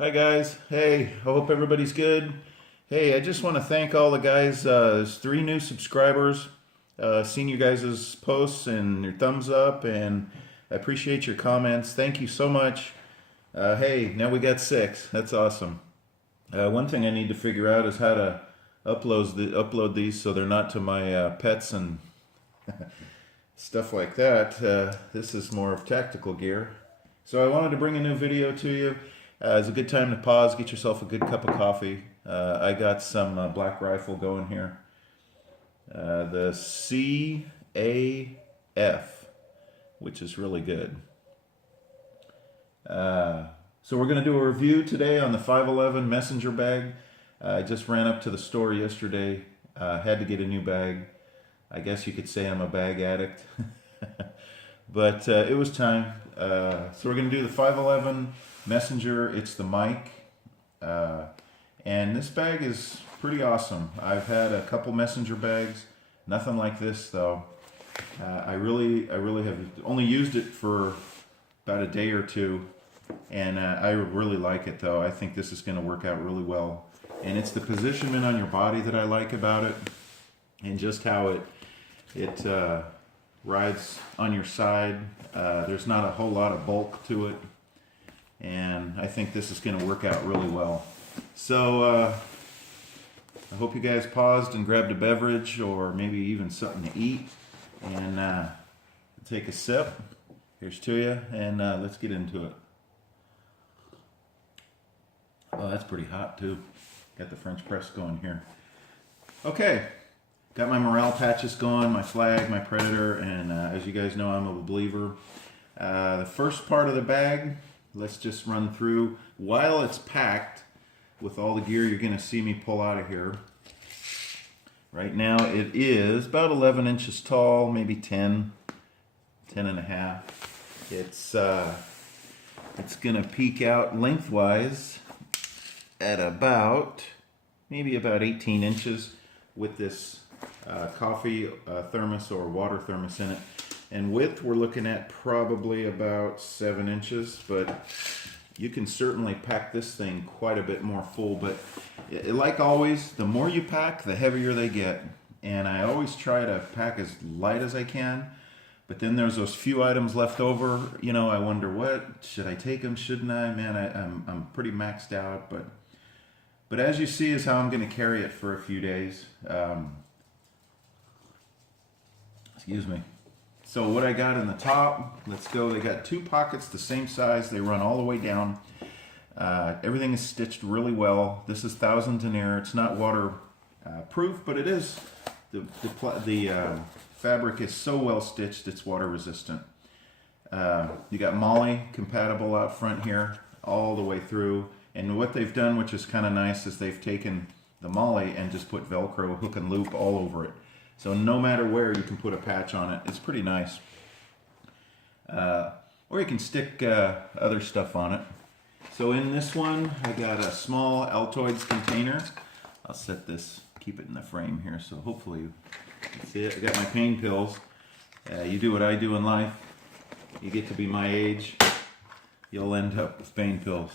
Hi guys. Hey, I hope everybody's good. Hey, I just want to thank all the guys. There's 3 new subscribers. Seen you guys' posts and your thumbs up, and I appreciate your comments. Thank you so much. Hey, now we got 6. That's awesome. One thing I need to figure out is how to upload these so there not to my pets and stuff like that. This is more of tactical gear. So I wanted to bring a new video to you. It's a good time to pause, get yourself a good cup of coffee. I got some Black Rifle going here. The CAF, which is really good. So we're going to do a review today on the 511 messenger bag. I just ran up to the store yesterday. Had to get a new bag. I guess you could say I'm a bag addict. But it was time. So we're going to do the 511 messenger. It's the mic. And this bag is pretty awesome. I've had a couple messenger bags. Nothing like this though. I really have only used it for about a day or two. And I really like it though. I think this is going to work out really well. And it's the positioning on your body that I like about it. And just how it rides on your side. There's not a whole lot of bulk to it. And I think this is going to work out really well. So I hope you guys paused and grabbed a beverage or maybe even something to eat. And take a sip. Here's to you. And let's get into it. Oh, that's pretty hot too. Got the French press going here. Okay. Got my morale patches going, my flag, my predator, and as you guys know, I'm a believer. The first part of the bag, let's just run through. While it's packed with all the gear you're going to see me pull out of here. Right now it is about 11 inches tall, maybe 10 and a half. It's going to peak out lengthwise at maybe about 18 inches with this coffee thermos or water thermos in it. And width, we're looking at probably about 7 inches, but you can certainly pack this thing quite a bit more full. But like always, the more you pack, the heavier they get. And I always try to pack as light as I can. But then there's those few items left over. You know, I wonder, should I take them? Shouldn't I? Man, I'm pretty maxed out. But as you see is how I'm going to carry it for a few days. Excuse me. So what I got in the top, let's go. They got 2 pockets the same size. They run all the way down. Everything is stitched really well. This is 1000 denier. It's not water proof, but it is. The fabric is so well stitched, it's water resistant. You got Molle compatible out front here, all the way through. And what they've done, which is kind of nice, is they've taken the Molle and just put Velcro hook and loop all over it. So no matter where, you can put a patch on it. It's pretty nice. Or you can stick other stuff on it. So in this one, I got a small Altoids container. I'll set this, keep it in the frame here, so hopefully you can see it. I got my pain pills. You do what I do in life. You get to be my age, you'll end up with pain pills.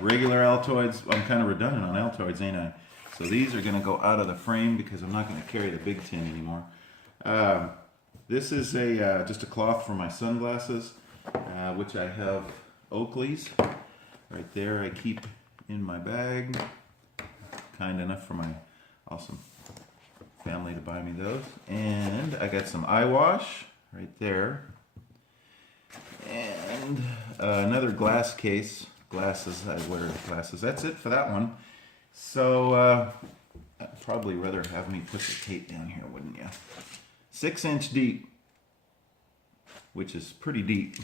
Regular Altoids, I'm kind of redundant on Altoids, ain't I? So these are going to go out of the frame because I'm not going to carry the big tin anymore. This is just a cloth for my sunglasses, which I have Oakley's. Right there I keep in my bag. Kind enough for my awesome family to buy me those. And I got some eye wash right there. And another glass case. Glasses, I wear glasses. That's it for that one. So, I'd probably rather have me put the tape down here, wouldn't you? 6 inch deep, which is pretty deep.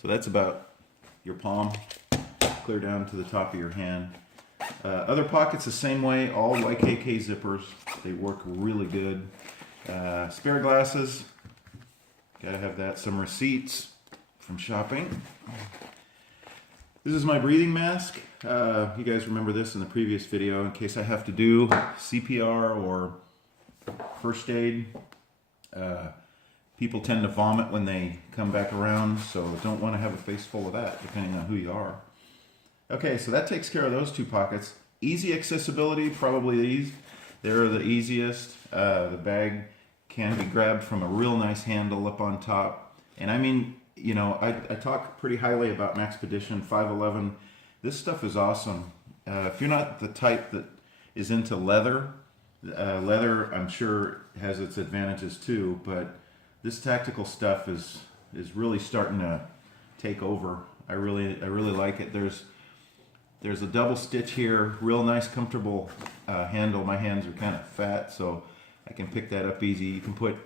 So that's about your palm, clear down to the top of your hand. Other pockets the same way, all YKK zippers. They work really good. Spare glasses, gotta have that. Some receipts from shopping. This is my breathing mask. You guys remember this in the previous video in case I have to do CPR or first aid. People tend to vomit when they come back around, so don't want to have a face full of that, depending on who you are. Okay, so that takes care of those two pockets. Easy accessibility, probably these. They're the easiest. The bag can be grabbed from a real nice handle up on top. And I mean, you know, I talk pretty highly about Maxpedition 511. This stuff is awesome. If you're not the type that is into leather, leather I'm sure has its advantages too, but this tactical stuff is really starting to take over. I really like it. There's a double stitch here, real nice, comfortable handle. My hands are kind of fat, so I can pick that up easy. You can put,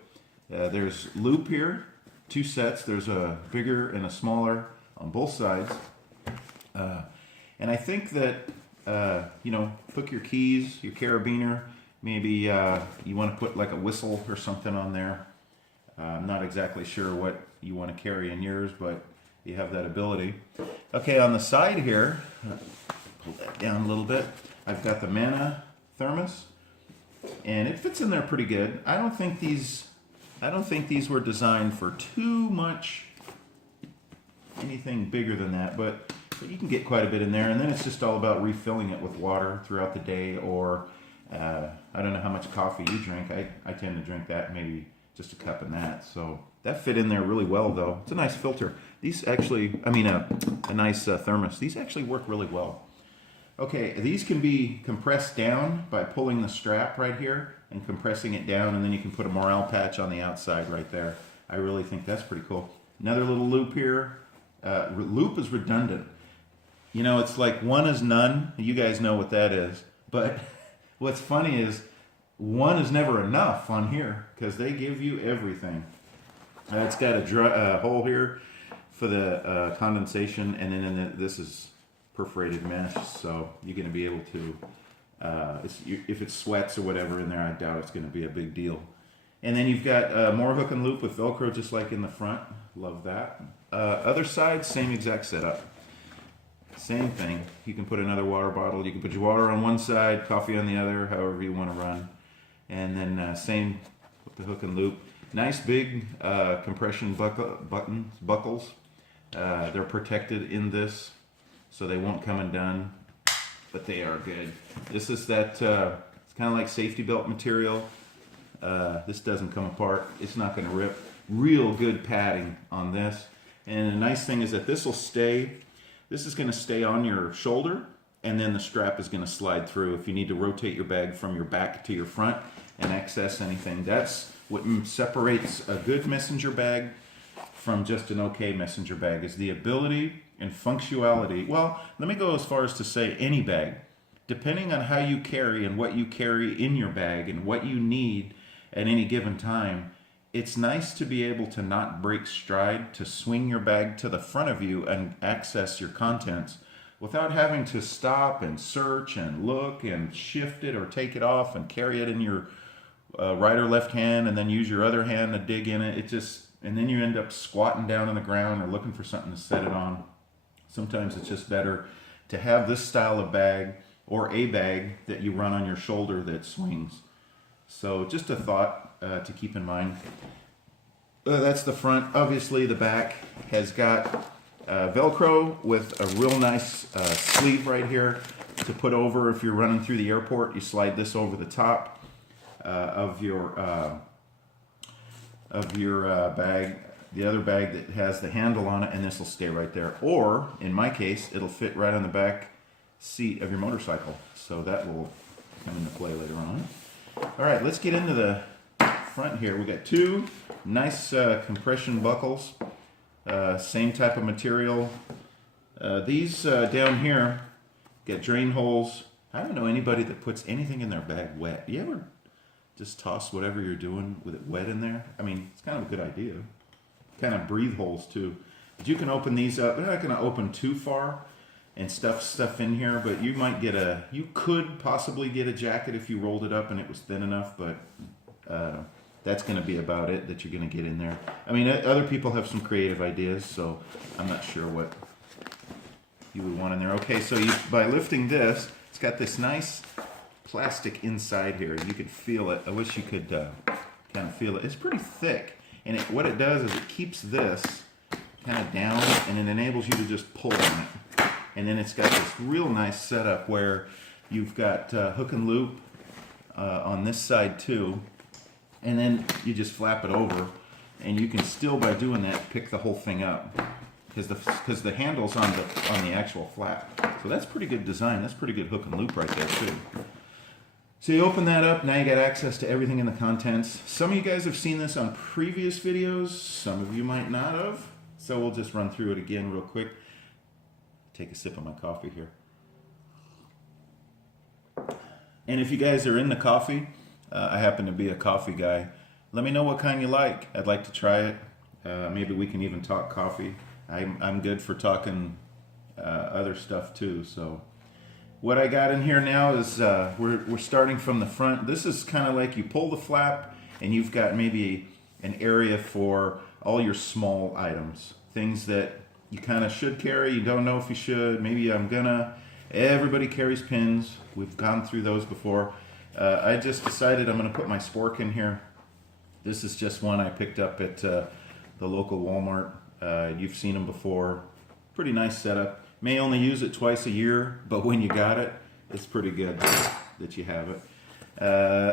there's loop here, 2 sets. There's a bigger and a smaller on both sides. And I think that, you know, hook your keys, your carabiner. Maybe you want to put like a whistle or something on there. I'm not exactly sure what you want to carry in yours, but you have that ability. Okay, on the side here, pull that down a little bit. I've got the Mana thermos, and it fits in there pretty good. I don't think these were designed for too much, anything bigger than that, but you can get quite a bit in there. And then it's just all about refilling it with water throughout the day, or I don't know how much coffee you drink. I tend to drink that, maybe just a cup in that. So that fit in there really well, though. It's a nice filter. These actually, I mean, a nice thermos. These actually work really well. Okay, these can be compressed down by pulling the strap right here and compressing it down, and then you can put a morale patch on the outside right there. I really think that's pretty cool. Another little loop here. Loop is redundant. You know, it's like one is none. You guys know what that is. But what's funny is one is never enough on here because they give you everything. It's got a hole here for the condensation, and then this is perforated mesh, so you're going to be able to, if it sweats or whatever in there, I doubt it's going to be a big deal. And then you've got more hook and loop with Velcro just like in the front. Love that. Other side, same exact setup. Same thing. You can put another water bottle. You can put your water on one side, coffee on the other, however you want to run. And then same with the hook and loop. Nice big compression buckles. They're protected in this, so they won't come undone, but they are good. This is that, it's kind of like safety belt material. This doesn't come apart. It's not going to rip. Real good padding on this. And the nice thing is that this will stay. This is going to stay on your shoulder, and then the strap is going to slide through if you need to rotate your bag from your back to your front and access anything. That's what separates a good messenger bag from just an okay messenger bag, is the ability and functionality. Well, let me go as far as to say any bag. Depending on how you carry and what you carry in your bag and what you need at any given time, it's nice to be able to not break stride, to swing your bag to the front of you and access your contents without having to stop and search and look and shift it or take it off and carry it in your right or left hand and then use your other hand to dig in it. And then you end up squatting down on the ground or looking for something to set it on. Sometimes it's just better to have this style of bag or a bag that you run on your shoulder that swings. So just a thought to keep in mind. That's the front. Obviously the back has got Velcro with a real nice sleeve right here to put over if you're running through the airport. You slide this over the top of your bag, the other bag that has the handle on it, and this will stay right there. Or in my case, it'll fit right on the back seat of your motorcycle. So that will come into play later on. All right, let's get into the front here. We got 2 nice compression buckles, same type of material. These down here get drain holes. I don't know anybody that puts anything in their bag wet. You ever just toss whatever you're doing with it wet in there? I mean, it's kind of a good idea. Kind of breathe holes too. But you can open these up. They're not going to open too far and stuff in here, but you could possibly get a jacket if you rolled it up and it was thin enough, but that's going to be about it that you're going to get in there. I mean, other people have some creative ideas, so I'm not sure what you would want in there. Okay, so by lifting this, it's got this nice plastic inside here. You could feel it. I wish you could kind of feel it. It's pretty thick, and what it does is it keeps this kind of down, and it enables you to just pull on it. And then it's got this real nice setup where you've got hook and loop on this side too. And then you just flap it over, and you can still, by doing that, pick the whole thing up because the handle's on the actual flap. So that's pretty good design. That's pretty good hook and loop right there too. So you open that up, now you got access to everything in the contents. Some of you guys have seen this on previous videos, some of you might not have. So we'll just run through it again real quick. Take a sip of my coffee here. And if you guys are into coffee, I happen to be a coffee guy. Let me know what kind you like. I'd like to try it. Maybe we can even talk coffee. I'm good for talking other stuff too. So what I got in here now is we're starting from the front. This is kind of like you pull the flap and you've got maybe an area for all your small items. Things that you kind of should carry, you don't know if you should, maybe I'm gonna. Everybody carries pins. We've gone through those before. I just decided I'm gonna put my spork in here. This is just one I picked up at the local Walmart. You've seen them before. Pretty nice setup. May only use it twice a year, but when you got it, it's pretty good that you have it.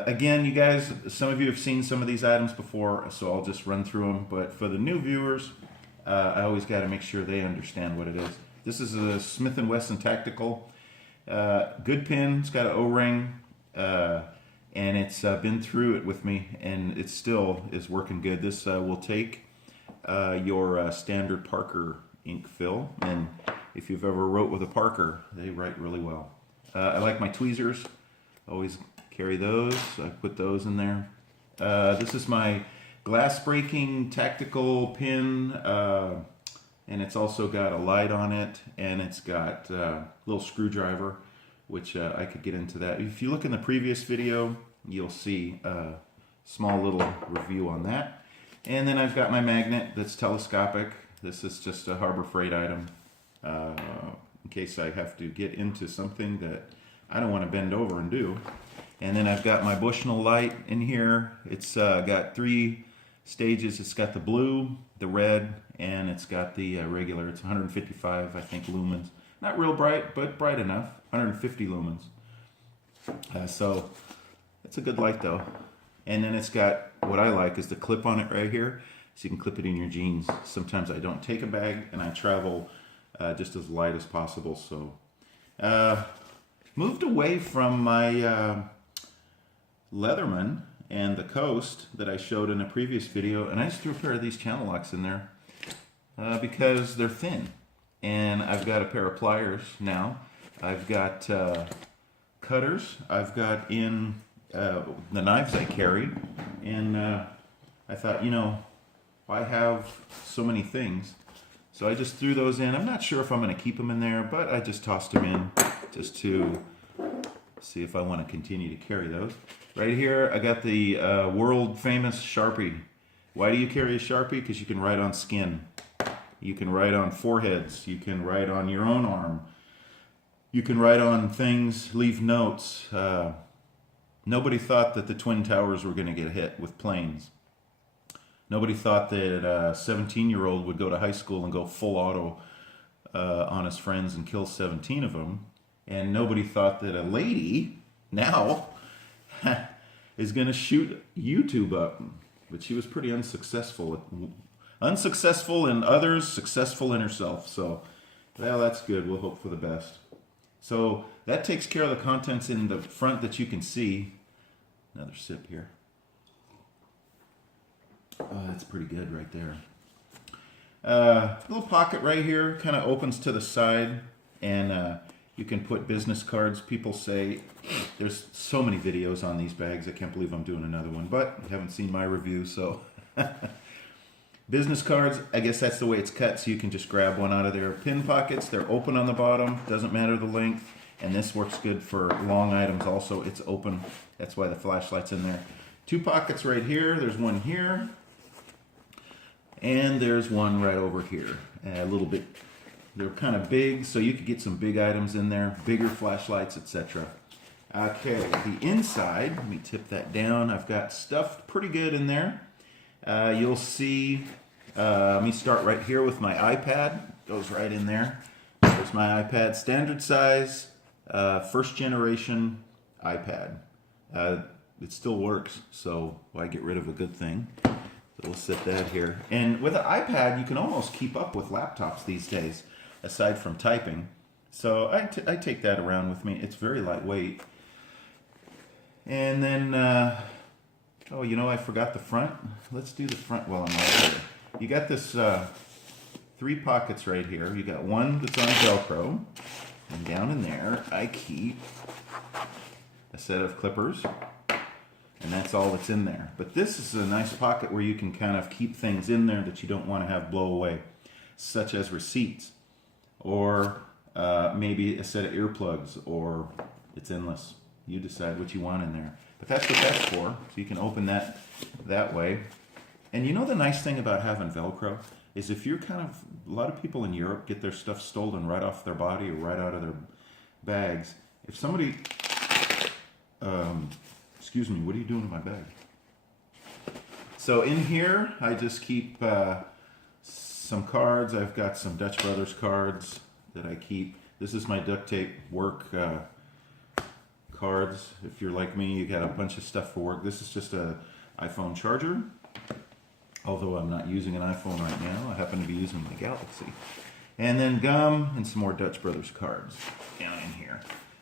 Again, you guys, some of you have seen some of these items before, so I'll just run through them. But for the new viewers, I always got to make sure they understand what it is. This is a Smith & Wesson Tactical. Good pin. It's got an O-ring, and it's been through it with me, and it still is working good. This will take your standard Parker ink fill, and if you've ever wrote with a Parker, they write really well. I like my tweezers. Always carry those. I put those in there. This is my glass breaking tactical pin, and it's also got a light on it, and it's got a little screwdriver, which I could get into that. If you look in the previous video, you'll see a small little review on that. And then I've got my magnet that's telescopic. This is just a Harbor Freight item in case I have to get into something that I don't want to bend over and do. And then I've got my Bushnell light in here. It's got 3 stages. It's got the blue, the red, and it's got the regular. It's 155, I think, lumens. Not real bright, but bright enough. 150 lumens. So it's a good light though. And then it's got, what I like is the clip on it right here. So you can clip it in your jeans. Sometimes I don't take a bag and I travel just as light as possible. So moved away from my Leatherman and the Coast that I showed in a previous video, and I just threw a pair of these channel locks in there because they're thin. And I've got a pair of pliers now. I've got cutters. I've got in the knives I carry. And I thought, you know, I have so many things. So I just threw those in. I'm not sure if I'm going to keep them in there, but I just tossed them in just to see if I want to continue to carry those. Right here, I got the world famous Sharpie. Why do you carry a Sharpie? Because you can write on skin. You can write on foreheads. You can write on your own arm. You can write on things, leave notes. Nobody thought that the Twin Towers were going to get hit with planes. Nobody thought that a 17-year-old would go to high school and go full auto on his friends and kill 17 of them. And nobody thought that a lady now is going to shoot YouTube up. But she was pretty unsuccessful. Unsuccessful in others, successful in herself. So, well, that's good. We'll hope for the best. So that takes care of the contents in the front that you can see. Another sip here. Oh, that's pretty good right there. Little pocket right here, kind of opens to the side, and you can put business cards. People say, there's so many videos on these bags, I can't believe I'm doing another one, but you haven't seen my review, so. Business cards, I guess that's the way it's cut, so you can just grab one out of there. Pin pockets, they're open on the bottom, doesn't matter the length, and this works good for long items also. It's open, that's why the flashlight's in there. 2 pockets right here, there's one here, and there's one right over here. A little bit, they're kind of big, so you could get some big items in there, bigger flashlights, etc. Okay, the inside, let me tip that down. I've got stuffed pretty good in there. You'll see, let me start right here with my iPad. Goes right in there. So Here's my iPad, standard size, first generation iPad. It still works, so why get rid of a good thing? So we'll set that here. And with an iPad, you can almost keep up with laptops these days, aside from typing. So I take that around with me. It's very lightweight. And then, oh, you know, I forgot the front. Let's do the front while I'm right here. You got this 3 pockets right here. You got one that's on Velcro. And down in there, I keep a set of clippers. And that's all that's in there. But this is a nice pocket where you can kind of keep things in there that you don't want to have blow away, such as receipts, or maybe a set of earplugs, or it's endless. You decide what you want in there. But that's what that's for. So you can open that way. And you know the nice thing about having Velcro is if you're kind of, a lot of people in Europe get their stuff stolen right off their body or right out of their bags. If somebody, excuse me, what are you doing in my bag? So in here, I just keep some cards. I've got some Dutch Brothers cards that I keep. This is my duct tape work cards. If you're like me, you got a bunch of stuff for work. This is just a iPhone charger. Although I'm not using an iPhone right now, I happen to be using my Galaxy. And then gum and some more Dutch Brothers cards down in here.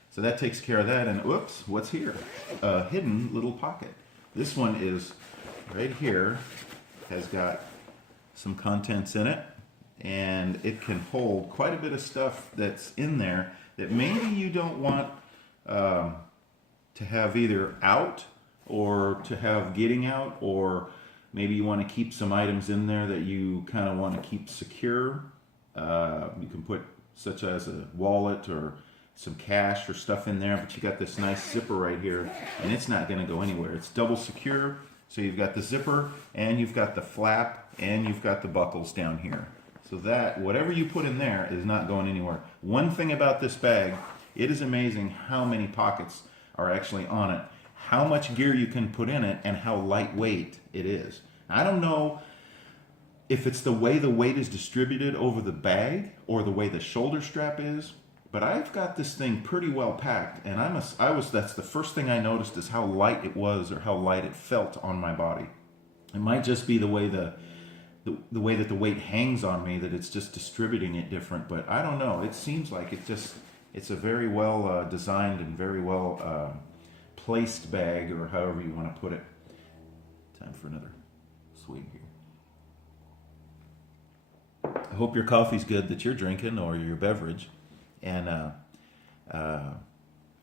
So that takes care of that. And whoops, what's here? A hidden little pocket. This one is right here, has got some contents in it. And it can hold quite a bit of stuff that's in there that maybe you don't want to have either out or to have getting out, or maybe you want to keep some items in there that you kind of want to keep secure. You can put such as a wallet or some cash or stuff in there, but you got this nice zipper right here, and it's not going to go anywhere. It's double secure, so you've got the zipper, and you've got the flap, and you've got the buckles down here. So that, whatever you put in there is not going anywhere. One thing about this bag, it is amazing how many pockets are actually on it, how much gear you can put in it, and how lightweight it is. I don't know if it's the way the weight is distributed over the bag or the way the shoulder strap is, but I've got this thing pretty well packed, and that's the first thing I noticed is how light it was, or how light it felt on my body. It might just be the way the way that the weight hangs on me, that it's just distributing it different, but I don't know. It seems like it's a very well designed and very well placed bag, or however you want to put it. Time for another swig here. I hope your coffee's good that you're drinking, or your beverage. And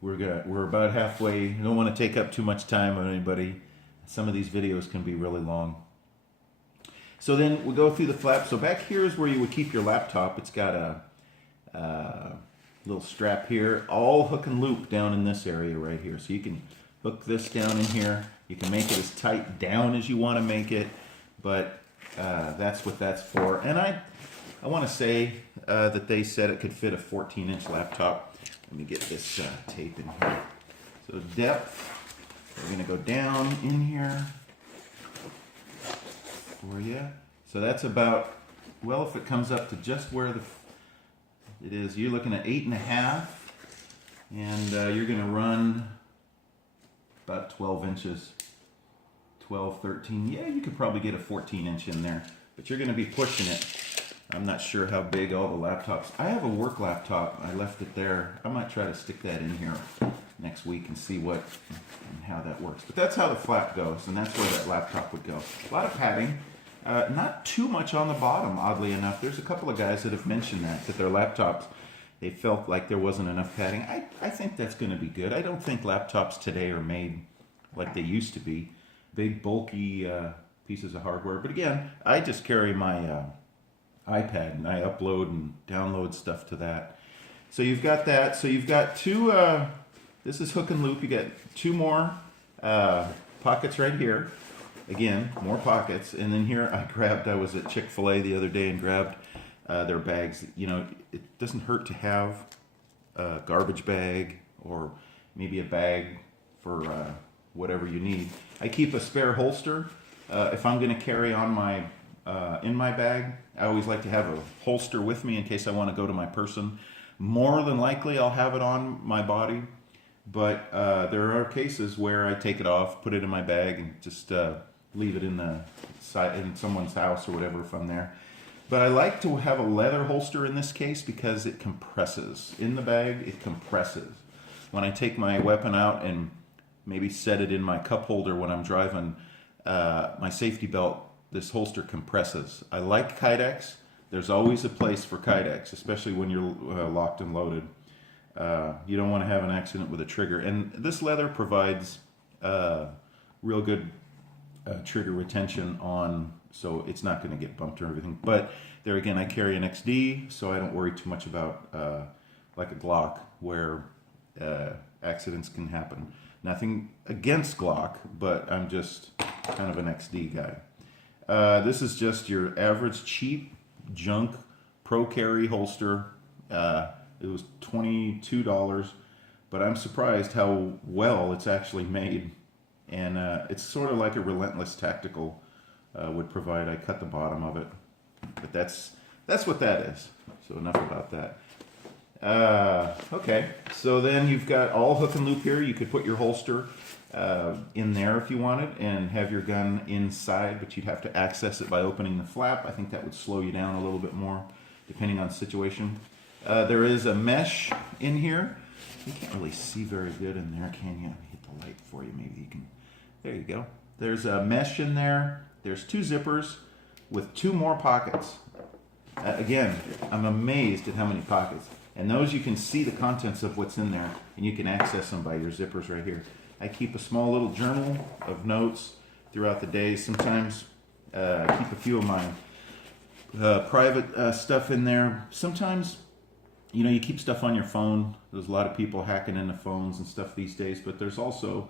we're about halfway. I don't want to take up too much time on anybody. Some of these videos can be really long. So then we'll go through the flap. So back here is where you would keep your laptop. It's got a little strap here, all hook and loop down in this area right here. So you can hook this down in here. You can make it as tight down as you want to make it, but that's what that's for. And I want to say that they said it could fit a 14-inch laptop. Let me get this tape in here. So depth, we're going to go down in here for you. So that's about, well, if it comes up to just where it is, you're looking at 8.5, and you're going to run about 12 inches, 12, 13. Yeah, you could probably get a 14-inch in there, but you're going to be pushing it. I'm not sure how big all the laptops. I have a work laptop. I left it there. I might try to stick that in here next week and see what and how that works. But that's how the flap goes, and that's where that laptop would go. A lot of padding. Not too much on the bottom, oddly enough. There's a couple of guys that have mentioned that their laptops, they felt like there wasn't enough padding. I think that's going to be good. I don't think laptops today are made like they used to be. Big, bulky pieces of hardware. But again, I just carry my iPad, and I upload and download stuff to that. So you've got that. So you've got two, this is hook and loop. You got two more pockets right here. Again, more pockets. And then here I was at Chick-fil-A the other day and grabbed their bags. You know, it doesn't hurt to have a garbage bag, or maybe a bag for whatever you need. I keep a spare holster. If I'm going to carry on my in my bag, I always like to have a holster with me in case I want to go to my person More than likely, I'll have it on my body, but there are cases where I take it off, put it in my bag, and just leave it in the side in someone's house or whatever if I'm there. But I like to have a leather holster in this case because it compresses. In the bag, it compresses. When I take my weapon out and maybe set it in my cup holder when I'm driving, my safety belt, this holster compresses. I like Kydex. There's always a place for Kydex, especially when you're locked and loaded. You don't want to have an accident with a trigger. And this leather provides real good trigger retention on, so it's not going to get bumped or everything. But there again, I carry an XD, so I don't worry too much about like a Glock, where accidents can happen. Nothing against Glock, but I'm just kind of an XD guy. This is just your average cheap junk pro carry holster. It was $22, but I'm surprised how well it's actually made. And it's sort of like a Relentless Tactical would provide. I cut the bottom of it, but that's what that is. So enough about that. Okay, so then you've got all hook and loop here. You could put your holster in there if you wanted and have your gun inside, but you'd have to access it by opening the flap. I think that would slow you down a little bit more depending on the situation. There is a mesh in here. You can't really see very good in there, can you? Let me hit the light for you. Maybe you can. There you go. There's a mesh in there. There's 2 zippers with 2 more pockets. Again, I'm amazed at how many pockets. And those, you can see the contents of what's in there, and you can access them by your zippers right here. I keep a small little journal of notes throughout the day. Sometimes I keep a few of my private stuff in there. Sometimes, you know, you keep stuff on your phone. There's a lot of people hacking into phones and stuff these days, but there's also,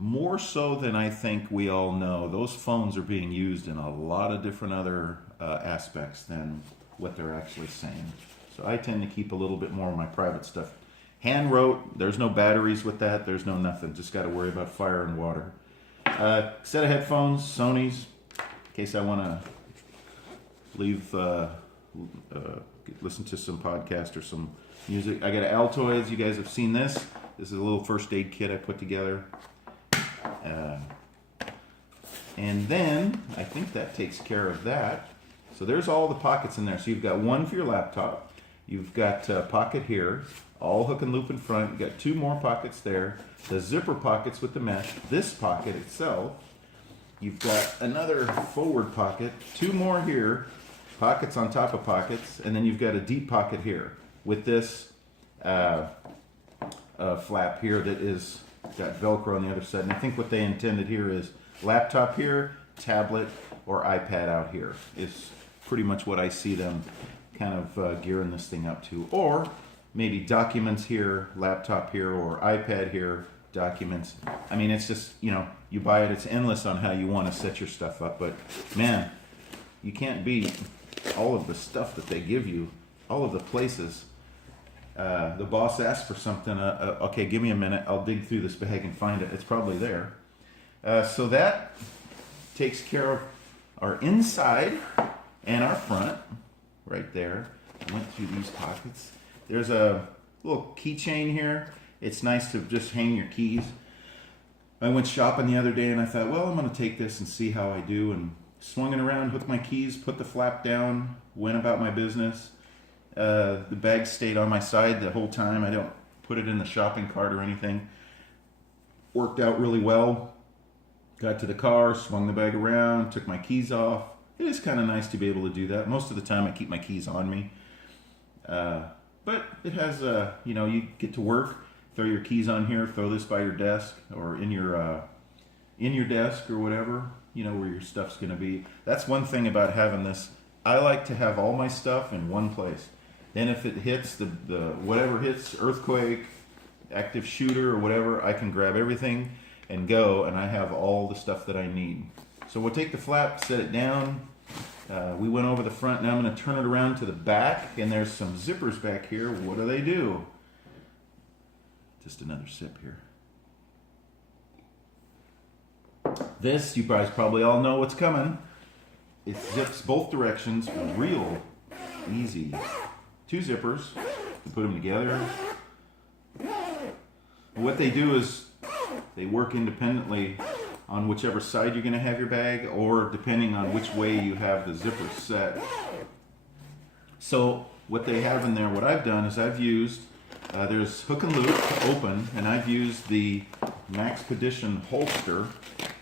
more so than I think we all know, those phones are being used in a lot of different other aspects than what they're actually saying. So I tend to keep a little bit more of my private stuff. Hand wrote, there's no batteries with that, there's no nothing. Just got to worry about fire and water. Set of headphones, Sony's, in case I want to leave, listen to some podcast or some music. I got an Altoids, you guys have seen this. This is a little first aid kit I put together. And then, I think that takes care of that. So there's all the pockets in there. So you've got one for your laptop. You've got a pocket here, all hook and loop in front. You've got 2 more pockets there. The zipper pockets with the mesh. This pocket itself. You've got another forward pocket. 2 more here. Pockets on top of pockets. And then you've got a deep pocket here with this flap here that is got Velcro on the other side. And I think what they intended here is laptop here, tablet, or iPad out here is pretty much what I see them kind of gearing this thing up to. Or maybe documents here, laptop here, or iPad here, documents. I mean, it's just, you know, you buy it, it's endless on how you want to set your stuff up. But man, you can't beat all of the stuff that they give you, all of the places. The boss asks for something, okay, give me a minute, I'll dig through this bag and find it. It's probably there. So that takes care of our inside and our front, right there. I went through these pockets. There's a little keychain here. It's nice to just hang your keys. I went shopping the other day and I thought, well, I'm going to take this and see how I do, and swung it around, hooked my keys, put the flap down, went about my business. The bag stayed on my side the whole time. I don't put it in the shopping cart or anything. Worked out really well. Got to the car, swung the bag around, took my keys off. It is kind of nice to be able to do that. Most of the time I keep my keys on me. But it has, you know, you get to work, throw your keys on here, throw this by your desk or in your desk or whatever, you know, where your stuff's going to be. That's one thing about having this. I like to have all my stuff in one place. Then if it hits the whatever hits, earthquake, active shooter or whatever, I can grab everything and go, and I have all the stuff that I need. So we'll take the flap, set it down. We went over the front. Now I'm going to turn it around to the back, and there's some zippers back here. What do? Just another sip here. This, you guys probably all know what's coming. It zips both directions, real easy. 2 zippers, put them together. And what they do is they work independently on whichever side you're going to have your bag, or depending on which way you have the zipper set. So what they have in there, what I've done is I've used, there's hook and loop to open, and I've used the Maxpedition holster,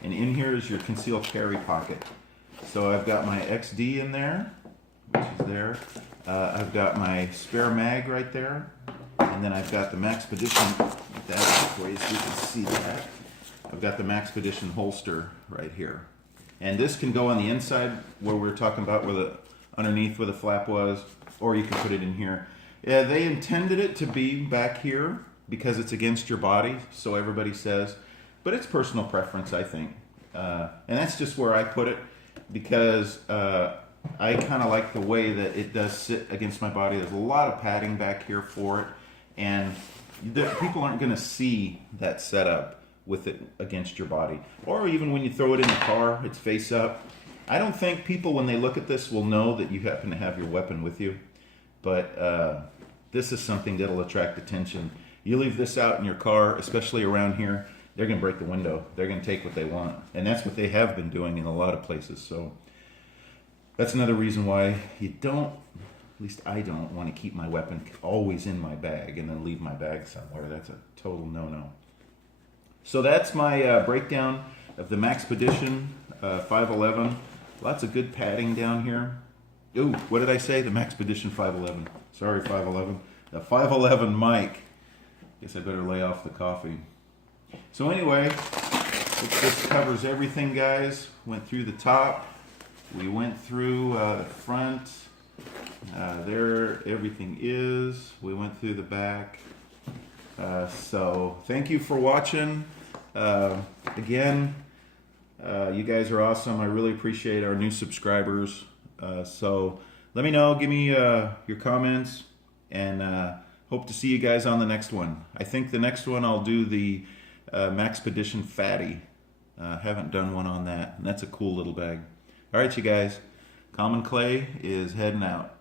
and in here is your concealed carry pocket. So I've got my XD in there, which is there. I've got my spare mag right there, and then I've got the Maxpedition, that way so you can see that. I've got the Maxpedition holster right here. And this can go on the inside where we were talking about, where the underneath where the flap was, or you can put it in here. Yeah, they intended it to be back here because it's against your body, so everybody says. But it's personal preference, I think. And that's just where I put it, because I kind of like the way that it does sit against my body. There's a lot of padding back here for it, and people aren't going to see that setup with it against your body. Or even when you throw it in the car, it's face up. I don't think people, when they look at this, will know that you happen to have your weapon with you. But this is something that'll attract attention. You leave this out in your car, especially around here, they're going to break the window. They're going to take what they want. And that's what they have been doing in a lot of places. So that's another reason why you don't, at least I don't, want to keep my weapon always in my bag and then leave my bag somewhere. That's a total no-no. So that's my breakdown of the Maxpedition 511. Lots of good padding down here. Ooh, what did I say? The Maxpedition 511. Sorry, 511. The 511 mic. Guess I better lay off the coffee. So anyway, this covers everything, guys. Went through the top. We went through the front. There everything is. We went through the back. So thank you for watching. Again, you guys are awesome. I really appreciate our new subscribers. So let me know. Give me your comments, and hope to see you guys on the next one. I think the next one I'll do the Maxpedition Fatty. Haven't done one on that, and that's a cool little bag. All right, you guys. Common Clay is heading out.